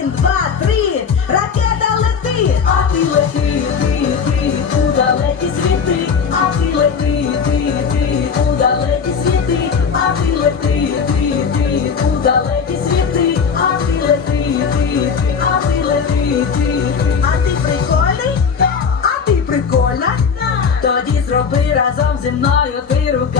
Один, два, три, ракета лети, а ти лети, ти, ти, у далекі світи, а ти лети, ти, ти, у далекі світи, а ти лети, ти, ти, у далекі світи, а ти лети, ти, ти, а ти лети, ти, а ти прикольний, а ти прикольна, тоді зроби разом зі мною ти рука.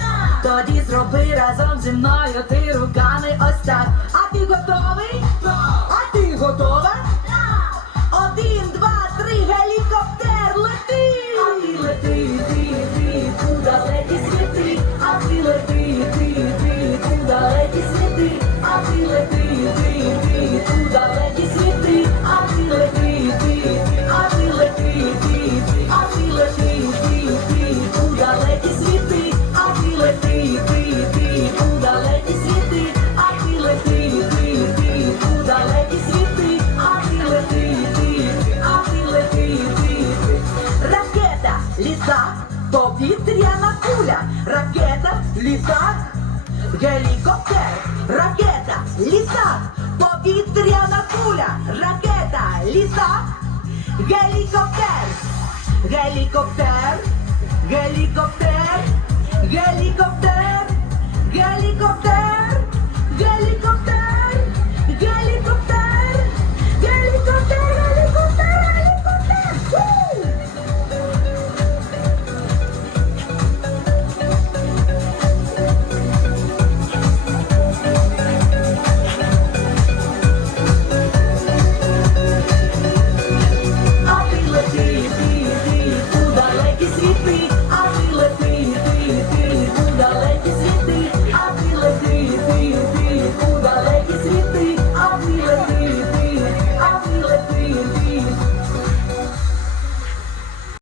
Тоді зроби разом зі мною, ти руками ось так. А ти готовий? А ти готова? Один, два, три, гелікоптер, лети! А ти лети, ти, ти, далекі світи, а ти лети, ти, ти, далекі світи, а ти лети, ти, ти, Шалена куля, ракета, літак, гелікоптер, ракета, літак, повітряна куля, ракета, літак, гелікоптер, гелікоптер, гелікоптер, гелікоптер, гелікоптер.